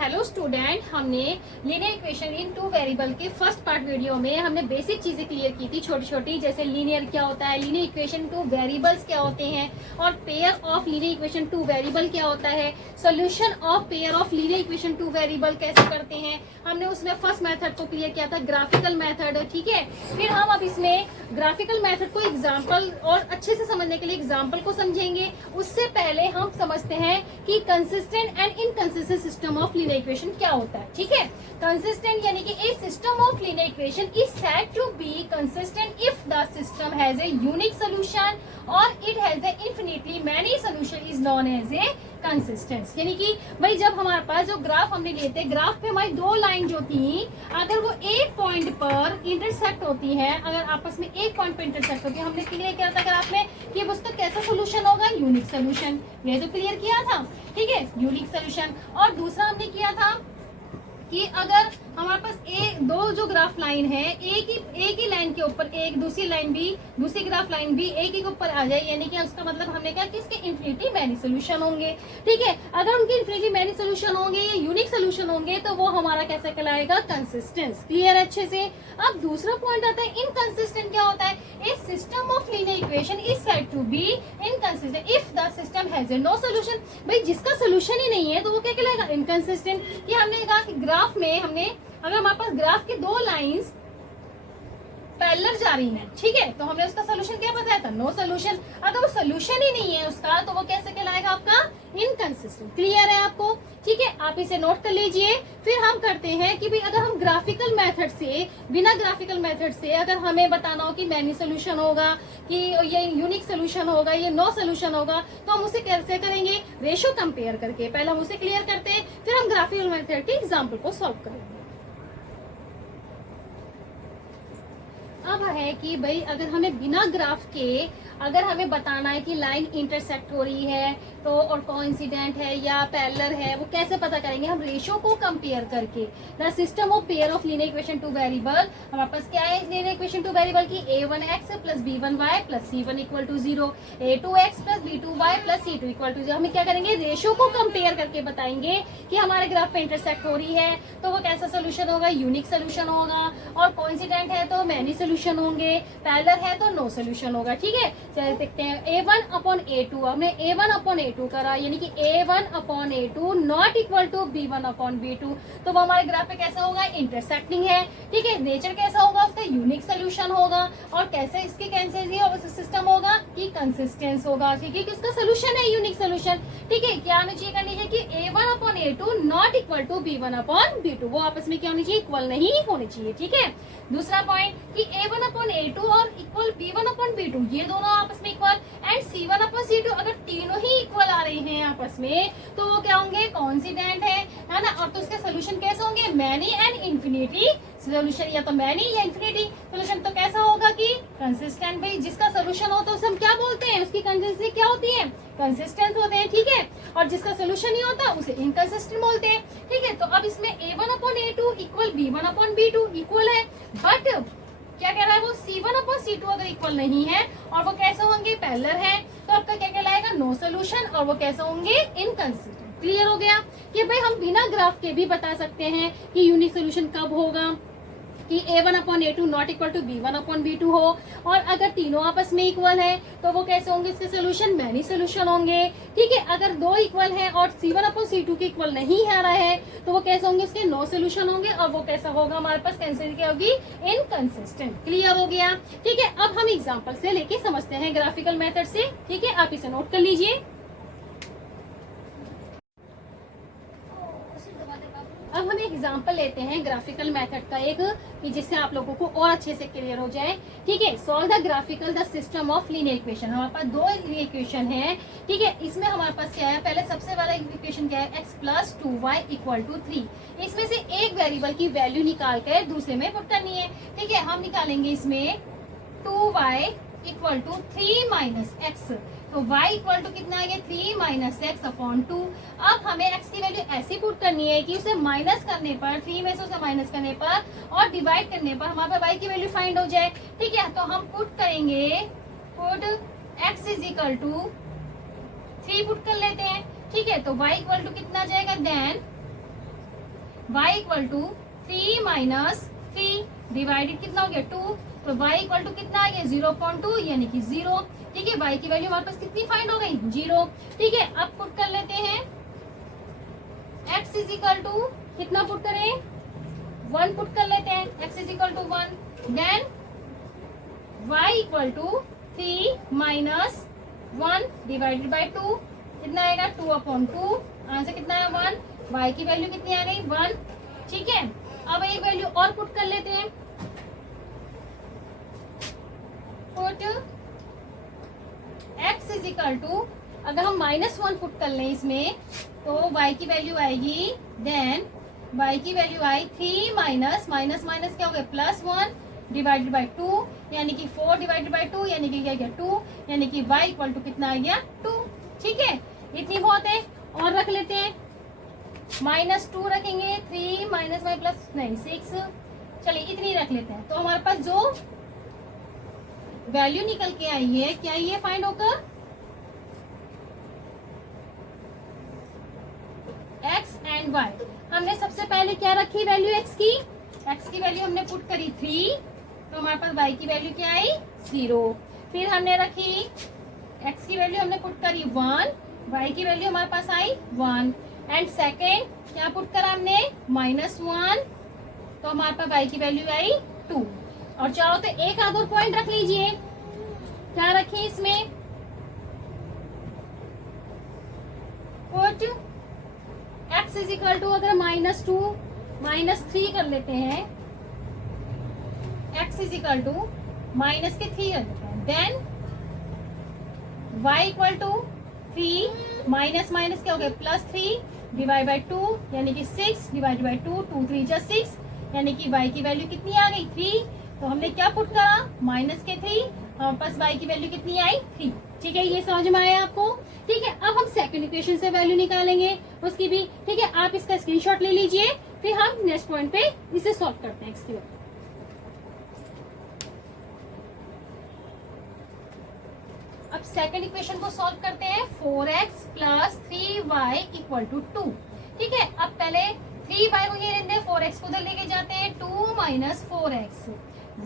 Hello student, हमने linear equation in two variable के first part video में हमने बेसिक चीजें क्लियर की थी, छोटी छोटी, जैसे लीनियर क्या होता है, लीनियर इक्वेशन टू वेरिएबल्स क्या होते हैं, और pair of linear equation two variable क्या होता है, solution of pair of linear equation two variable कैसे करते हैं। हमने उसमें फर्स्ट मेथड को क्लियर किया था, ग्राफिकल मेथड, ठीक है। फिर हम अब इसमें ग्राफिकल मेथड को एग्जाम्पल और अच्छे से समझने के लिए एग्जाम्पल को समझेंगे। उससे पहले हम समझते हैं कि consistent and inconsistent system of linear equation क्या होता है, ठीक है। कंसिस्टेंट यानी कि a system of linear equation is said to be consistent if the system has a unique solution और it has a infinitely many solution is known as a consistence. यानी कि भाई जब हमारे पास जो ग्राफ हमने लिए थे, ग्राफ पे हमारी दो लाइन जो थी, अगर वो एक पॉइंट पर इंटरसेक्ट होती है, अगर आपस में एक पॉइंट पर इंटरसेक्ट होती है, हमने क्लियर किया था ग्राफ में कि उसका कैसा सोल्यूशन होगा, यूनिक सोल्यूशन। ये तो क्लियर किया था, ठीक है, यूनिक सोल्यूशन। और दूसरा हमने किया था कि अगर हमारे पास दो जो ग्राफ लाइन है, एक ही लाइन के ऊपर एक दूसरी लाइन भी, दूसरी ग्राफ लाइन भी एक ही के ऊपर आ जाए, यानी कि उसका मतलब हमने कहा कि इसके इन्फिनिटी मैनी सोल्यूशन होंगे, ठीक है। अगर उनके इन्फिनिटी मैनी सोल्यूशन होंगे या यूनिक सोल्यूशन होंगे तो वो हमारा कैसे कहलाएगा, कंसिस्टेंस। क्लियर अच्छे से। अब दूसरा पॉइंट आता है इनकंसिस्टेंट क्या होता है। A system of linear equation is said to be inconsistent if the system has a no solution. भाई जिसका सोल्यूशन ही नहीं है तो वो क्या कहलाएगा, इनकंसिस्टेंट। कि हमने कहा कि ग्राफ में हमने, अगर हमारे पास ग्राफ की दो लाइंस पैरेलल जा रही हैं, ठीक है, तो हमने उसका सोल्यूशन क्या बताया था, नो सोल्यूशन। अगर वो सोल्यूशन ही नहीं है उसका तो वो कैसे कहलाएगा आपका, इनकंसिस्टेंट। क्लियर है आपको, ठीक है, आप इसे नोट कर लीजिए। फिर हम करते हैं कि भाई अगर हम ग्राफिकल मेथड से, बिना ग्राफिकल मेथड से अगर हमें बताना हो कि मैनी सोल्यूशन होगा, कि ये यूनिक सोल्यूशन होगा, ये नो सोल्यूशन होगा, तो हम उसे कैसे करेंगे, रेशो कंपेयर करके। पहले हम उसे क्लियर करते हैं, फिर हम ग्राफिकल मेथड के एग्जाम्पल को सॉल्व करेंगे। अब है कि भाई अगर हमें बिना ग्राफ के अगर हमें बताना है कि लाइन इंटरसेक्ट हो रही है तो, और कोइंसिडेंट है या पैरेलल है, वो कैसे पता करेंगे, हम रेशियो को कंपेयर करके। The system of pair of linear equation two variable, हमारे पास क्या है लीनियर इक्वेशन टू वेरिएबल की, a1x plus b1y plus c1 equal to 0, a2x plus b2y plus c2 equal to 0। हमें क्या करेंगे, रेशियो को कंपेयर करके बताएंगे कि हमारे ग्राफ पे इंटरसेक्ट हो रही है तो वो कैसा सोल्यूशन होगा, यूनिक सोल्यूशन होगा, और कोइंसिडेंट है तो मैनी सोल्यूशन होंगे, पैरेलल है तो नो सोल्यूशन होगा, ठीक है। चलिए देखते हैं a1 अपॉन a2। हमने a1 अपॉन a2 करा, यानी कि a1 upon a2 not equal to b1 upon b2, तो वो हमारे ग्राफ पे कैसा होगा, इंटरसेक्टिंग है, ठीक है। नेचर कैसा होगा, उसका यूनिक सोल्यूशन होगा, और कैसे इसकी कैंसिल सिस्टम होगा कि कंसिस्टेंस होगा, ठीक है, कि उसका सोल्यूशन है यूनिक सोल्यूशन, ठीक है। क्या होना चाहिए, कर लीजिए कि a1 upon a2 not equal to b1 upon b2, वो आपस में क्या होनी चाहिए, इक्वल नहीं होनी चाहिए, ठीक है। दूसरा पॉइंट कि a1 अपॉन a2 और इक्वल b1 अपॉन b2, ये दोनों आपस में equal, and c1 upon c2, अगर तीनों ही इक्वल आ रहे हैं आपस में तो वो क्या होंगे, कॉन्सिडेंट है ना। और तो उसके सोल्यूशन कैसे होंगे, मैनी एंड इन्फिनिटी सोल्यूशन, या तो मैनी या इन्फिनिटी सोल्यूशन। तो कैसा होगा कि कंसिस्टेंट। भाई जिसका सोल्यूशन हो तो उसे हम क्या बोलते हैं, उसकी कंसिस्टेंसी क्या होती है, कंसिस्टेंट होते हैं, ठीक है। और जिसका सोल्यूशन नहीं होता उसे इनकंसिस्टेंट बोलते हैं, ठीक है। तो अब इसमें a1 upon a2 equal b1 upon b2 equal है, बट क्या कह रहा है वो, c1 अपॉन c2 अगर इक्वल नहीं है और वो कैसे होंगे, पैरेलल है, तो आपका क्या कहलाएगा, नो सोल्यूशन, और वो कैसे होंगे, इनकंसिस्टेंट। क्लियर हो गया कि भाई हम बिना ग्राफ के भी बता सकते हैं कि यूनिक सोल्यूशन कब होगा, कि a1 upon a2 not equal to b1 upon b2 हो, और अगर तीनों आपस में इक्वल है तो वो कैसे होंगे, इसके सोल्यूशन मैनी सोल्यूशन होंगे, ठीक है। अगर दो इक्वल है और c1 अपॉन c2 के इक्वल नहीं आ रहा है तो वो कैसे होंगे, इसके नो सोल्यूशन होंगे, और वो कैसा होगा, हमारे पास कैंसिल क्या होगी, इनकंसिस्टेंट। क्लियर हो गया, ठीक है। अब हम एग्जाम्पल से लेके समझते हैं ग्राफिकल मेथड से, ठीक है, आप इसे नोट कर लीजिए। अब हम एग्जाम्पल लेते हैं ग्राफिकल मेथड का एक, कि जिससे आप लोगों को और अच्छे से क्लियर हो जाए, ठीक है। Solve the graphical the system of linear equation. हमारे पास दो लीनियर इक्वेशन है, ठीक है। इसमें हमारे पास क्या है, पहले सबसे वाला इक्वेशन क्या है, x plus 2y equal to 3। इसमें से एक वेरिएबल की वैल्यू निकाल कर दूसरे में पुट करनी है, ठीक है। हम निकालेंगे इसमें 2y equal to 3 minus x, तो y इक्वल टू कितना आ गया, 3 माइनस एक्स अपॉन 2। अब हमें x की वैल्यू ऐसी पुट करनी है कि उसे माइनस करने पर, 3 में से उसे माइनस करने पर और डिवाइड करने पर हमारे y की वैल्यू फाइंड हो जाए, ठीक है। तो हम पुट करेंगे, put x is equal to 3 put कर लेते हैं, ठीक है। तो y इक्वल टू कितना आ जाएगा, then y equal to 3 minus 3 divided कितना हो गया 2, तो y इक्वल टू कितना आ गया 0.2 यानी कि 0। ठीक है, y की वैल्यू हमारे पास कितनी फाइंड हो गई 0। ठीक है, अब पुट कर लेते हैं x इज इक्वल टू कितना पुट करें 1 पुट कर लेते हैं, x is equal to 1, then y equal to 3 minus 1 divided by 2 कितना आएगा 2/2, आंसर कितना है 1, y की वैल्यू कितनी आ गई 1। ठीक है, अब एक वैल्यू और पुट कर लेते हैं, put x is equal to, अगर हम -1 पुट कर लें इसमें तो y की वैल्यू आएगी, देन y की वैल्यू आई 3 माइनस माइनस माइनस क्या हो गया +1 डिवाइडेड बाई 2 यानी कि 4 डिवाइडेड बाई 2 यानी कि क्या गया 2, यानी कि y इक्वल टू कितना आ गया 2। ठीक है, इतनी बहुत है, और रख लेते हैं -2 रखेंगे, 3 माइनस वाई प्लस नहीं 6, चलिए इतनी रख लेते हैं। तो हमारे पास जो वैल्यू निकल के आई है क्या ये फाइंड होकर x एंड y, हमने सबसे पहले क्या रखी वैल्यू x की वैल्यू हमने पुट करी 3, तो हमारे पास y की वैल्यू क्या आई 0। फिर हमने रखी x की वैल्यू हमने पुट करी 1, y की वैल्यू हमारे पास आई 1, एंड सेकेंड क्या पुट करा हमने -1, तो हमारे पास y की वैल्यू आई 2। और चाहो तो एक आध और पॉइंट रख लीजिए, क्या रखें इसमें, put x is equal to, अगर -2 -3 कर लेते हैं, x इज इक्वल टू -3 कर लेते हैं, then y equal to 3 minus minus क्या हो गया +3 डिवाइड बाई 2 यानी कि 6 डिवाइड बाई 2, 2 3 जा 6 यानी कि y की वैल्यू कितनी आ गई 3। तो हमने क्या पुट करा -3, हमारे पास y की वैल्यू कितनी आई 3। ठीक है, ये समझ में आया आपको। ठीक है, अब हम सेकंड इक्वेशन से वैल्यू निकालेंगे उसकी भी। ठीक है, आप इसका स्क्रीनशॉट ले लीजिए, फिर हम नेक्स्ट पॉइंट पे इसे सॉल्व करते हैं इसकी वैल्यू। अब सेकंड इक्वेशन को सॉल्व करते हैं, 4x plus 3y equal to 2। ठीक है, अब पहले 3y को ये लेते हैं, 4x को उधर लेके जाते हैं, 2 minus 4x,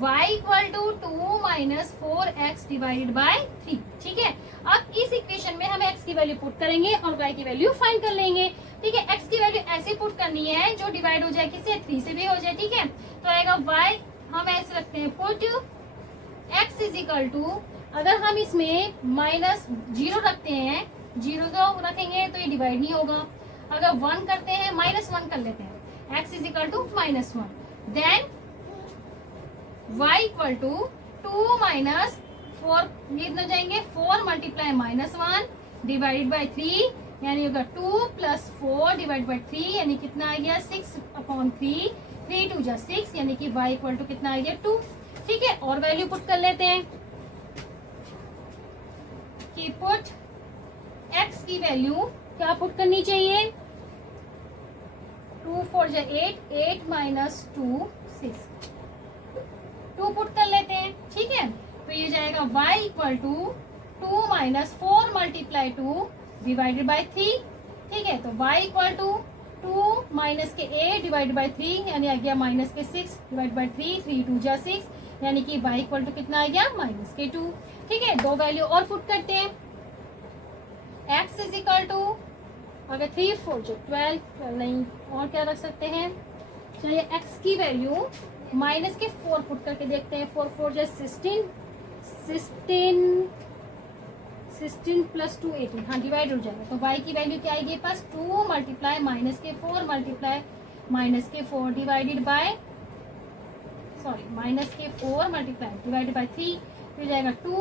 y equal to 2 minus 4x divided by 3। ठीक है, अब इस इक्वेशन में हम x की वैल्यू पुट करेंगे और y की वैल्यू फाइंड कर लेंगे। ठीक है, x की वैल्यू ऐसे पुट करनी है जो डिवाइड हो जाए किससे 3 से भी हो जाए। ठीक है, तो आएगा y, हम ऐसे रखते हैं put x is equal to, अगर हम इसमें -0 रखते हैं, 0 तो रखेंगे तो ये डिवाइड नहीं होगा, अगर 1 करते हैं -1 कर लेते हैं, x is equal to -1, then y equal to 2 minus 4, ये इतना जाएंगे 4 मल्टीप्लाई -1 डिवाइडेड बाई 3 यानी होगा 2 प्लस 4 डिवाइड बाई 3 यानी कितना आ गया 6/3, 3 2 जा 6 यानी कि y इक्वल टू कितना आ गया 2। ठीक है, और वैल्यू पुट कर लेते हैं कि पुट x की वैल्यू क्या पुट करनी चाहिए, 2 4 जा 8, 8 माइनस 2 6, 2 पुट कर लेते हैं। ठीक है, तो ये जाएगा y equal to 2 minus 4 multiply 2 divided by 3। ठीक है, तो y इक्वल टू 2 माइनस के 8 डिवाइडेड बाई 3 यानी आ गया माइनस के 6 डिवाइड बाई 3, 3 2 जा 6 यानी कि y इक्वल टू कितना आ गया -2। ठीक है, दो वैल्यू और पुट करते हैं, x इज इक्वल टू, अगर 3 4 जो 12 नहीं और क्या रख सकते हैं, चलिए x की वैल्यू माइनस के 4 पुट करके देखते हैं, 4 4 जो 16 प्लस 2 18, हाँ डिवाइड हो जाएगा, तो y की वैल्यू क्या आएगी पास 2 मल्टीप्लाई माइनस के 4 मल्टीप्लाई माइनस के 4 डिवाइडेड बाय माइनस के 4 मल्टीप्लाई डिवाइडेड बाई 3, फिर जाएगा 2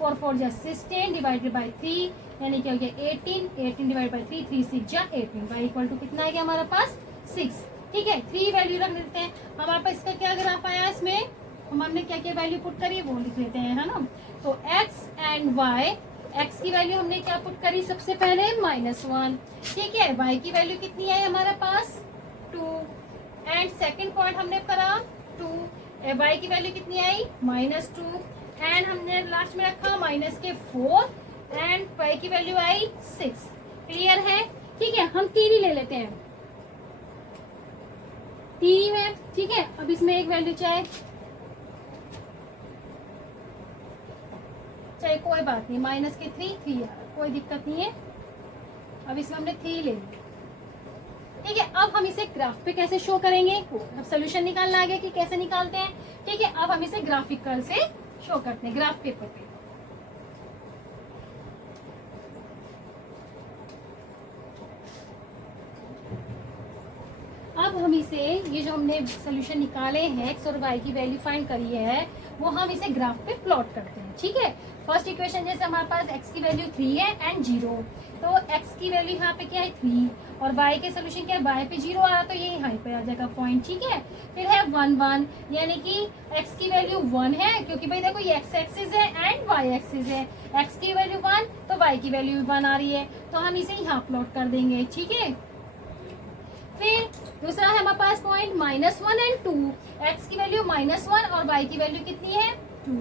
4 4 जा 16 डिवाइडेड बाई 3 यानी क्या हो गया 18, 18 डिवाइड बाई 3, 3 6 जा 18, y इक्वल टू कितना आ गया हमारे पास 6। ठीक है, 3 वैल्यू रख लेते हैं, हमारे पास इसका क्या ग्राफ आया, इसमें हमने क्या क्या वैल्यू पुट करी वो लिख लेते हैं, है ना। तो x एंड y, x की वैल्यू हमने क्या पुट करी सबसे पहले -1। ठीक है, y की वैल्यू कितनी आई हमारे पास 2, एंड सेकंड पॉइंट हमने करा 2, y की वैल्यू कितनी आई -2, एंड हमने लास्ट में रखा माइनस के 4 एंड y की वैल्यू आई 6। क्लियर है। ठीक है, हम 3 ही ले लेते हैं, 3 है, ठीक है। अब इसमें एक वैल्यू चाहे कोई बात नहीं, माइनस के 3 आ रहा, कोई दिक्कत नहीं है। अब इसमें हमने 3 ले लिया, ठीक है। अब हम इसे ग्राफ पे कैसे शो करेंगे, अब सोल्यूशन निकालना आ गया कि कैसे निकालते हैं, ठीक है। अब हम इसे ग्राफिकल से शो करते हैं ग्राफ पेपर पे। अब हम इसे, ये जो हमने सोल्यूशन निकाले हैं एक्स और वाई की वैल्यू फाइंड करी है, वो हम इसे ग्राफ पे प्लॉट करते हैं, ठीक है। फर्स्ट इक्वेशन जैसे हमारे पास x की वैल्यू 3 है एंड 0, तो x की वैल्यू यहाँ पे क्या है 3, और y के सोल्यूशन क्या है, y पे 0 आ रहा, तो ये यहाँ पे आ जाएगा पॉइंट, ठीक है। फिर है 1 1, यानी कि x की वैल्यू 1 है, क्योंकि भाई देखो ये x एक्सिस है एंड y एक्सिस है, x की वैल्यू 1 तो y की वैल्यू 1 आ रही है, तो हम इसे यहाँ प्लॉट कर देंगे, ठीक है। फिर दूसरा है हमारे पास पॉइंट -1 एंड 2, x की वैल्यू -1 और y की वैल्यू कितनी है 2,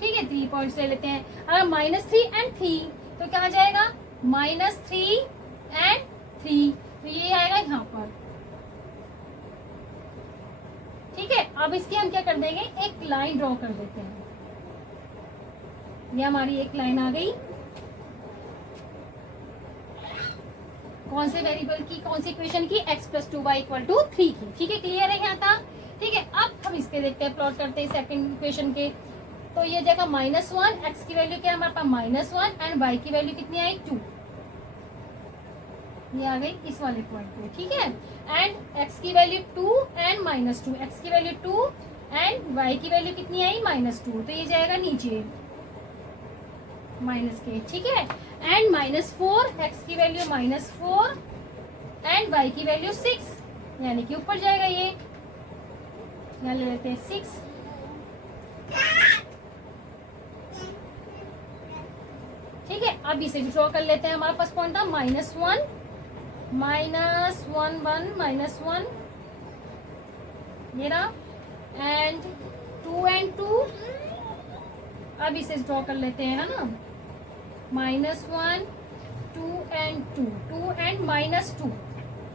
ठीक है। 3 पॉइंट्स ले लेते हैं। अगर -3 एंड 3 तो क्या आ जाएगा, -3 एंड 3, तो ये आएगा यहाँ पर, ठीक है। अब इसकी हम क्या कर देंगे, एक लाइन ड्रॉ कर देते हैं। ये हमारी एक लाइन आ गई, कौन से वेरिएबल की, कौन सी इक्वेशन की, x + 2y = 3 की, ठीक है। क्लियर है यहाँ तक, ठीक है। अब हम इसके देखते हैं, प्लॉट करते हैं सेकंड इक्वेशन के। तो ये जगह -1, x की वैल्यू क्या है हमारे पास -1 एंड y की वैल्यू कितनी आई 2, ये आ गई इस वाले पॉइंट पे, ठीक है। एंड x की वैल्यू 2 एंड -2, x की वैल्यू 2 एंड y की वैल्यू कितनी आई -2, तो ये जाएगा नीचे माइनस के, ठीक है। एंड -4, x की वैल्यू -4 एंड y की वैल्यू 6, यानी कि ऊपर जाएगा, ये यहाँ ले लेते हैं 6, ठीक है। अब इसे भी ड्रॉ कर लेते हैं। हमारे पास पॉइंट था -1 -1 ये रहा, एंड 2 एंड 2, अब इसे ड्रॉ कर लेते हैं, है ना, -1 2 एंड 2 एंड -2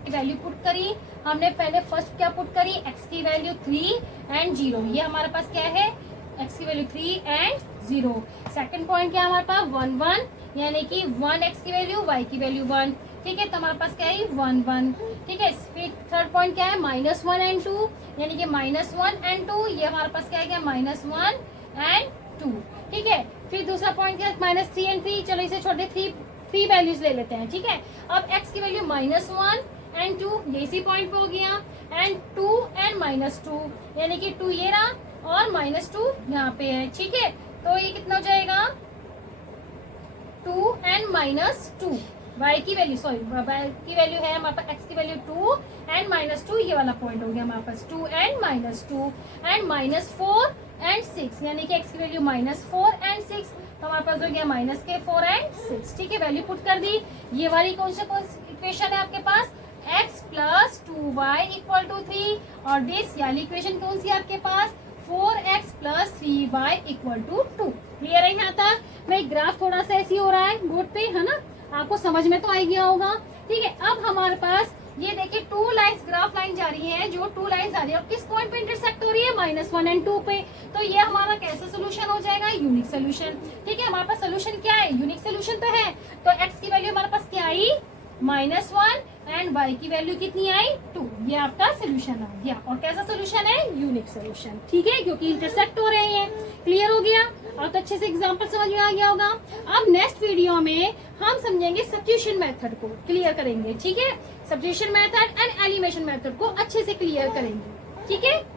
वैल्यू पुट करी हमने। पहले फर्स्ट क्या पुट करी, x की वैल्यू 3 एंड 0, ये हमारे पास क्या है, x की वैल्यू 3 एंड 0। सेकंड पॉइंट क्या है हमारे पास 1 1, यानी कि 1 x की वैल्यू, y की वैल्यू 1, ठीक है। तो हमारे पास क्या है 1 1, ठीक है। फिर थर्ड पॉइंट क्या है -1 एंड 2, यानी कि -1 एंड 2, ये हमारे पास क्या है -1 एंड 2, ठीक है। फिर दूसरा पॉइंट क्या है -3 एंड 3, चलो इसे छोटे 3 वैल्यूज ले लेते हैं, ठीक है। अब x की वैल्यू -1 एंड 2, ये इसी पॉइंट पे हो गया, एंड 2 एंड -2, यानी कि 2 ये रहा और -2 यहाँ पे है, ठीक है। तो ये कितना हो जाएगा 2 एंड -2, y की वैल्यू, सॉरी y की वैल्यू है हमारे पास, x की वैल्यू 2 एंड -2, ये वाला पॉइंट हो गया हमारे पास 2 एंड -2 एंड -4 एंड 6, यानी कि x की वैल्यू -4 एंड 6, तो हमारे पास हो गया -4 एंड 6, ठीक है। वैल्यू पुट कर दी। ये वाली कौन सी इक्वेशन है आपके पास, x + 2y = 3, और दिस यानी इक्वेशन कौन सी है आपके पास, 4x + 3y = 2। क्लियर है यहाँ तक। भाई ग्राफ थोड़ा सा ऐसी हो रहा है बोर्ड पे, है ना, आपको समझ में तो आ गया होगा, ठीक है। अब हमारे पास ये देखिए 2 लाइंस, ग्राफ लाइन जा रही है, जो 2 लाइंस आ रही है, और किस पॉइंट पे इंटरसेक्ट हो रही है, -1 एंड 2 पे, तो ये हमारा कैसा सोल्यूशन हो जाएगा, यूनिक सोल्यूशन, ठीक है। हमारे पास सोल्यूशन क्या है, यूनिक सोल्यूशन तो है। तो x की वैल्यू हमारे पास क्या आई -1 एंड y की वैल्यू कितनी आई 2, ये आपका सोल्यूशन आ गया। और कैसा सोल्यूशन है, यूनिक सोल्यूशन, ठीक है, क्योंकि इंटरसेक्ट हो रहे हैं। क्लियर हो गया। अब तो अच्छे से एग्जांपल समझ में आ गया होगा। अब नेक्स्ट वीडियो में हम समझेंगे सब्स्टिट्यूशन मेथड को, क्लियर करेंगे, ठीक है। Substitution method and elimination method को अच्छे से क्लियर करेंगे, ठीक है।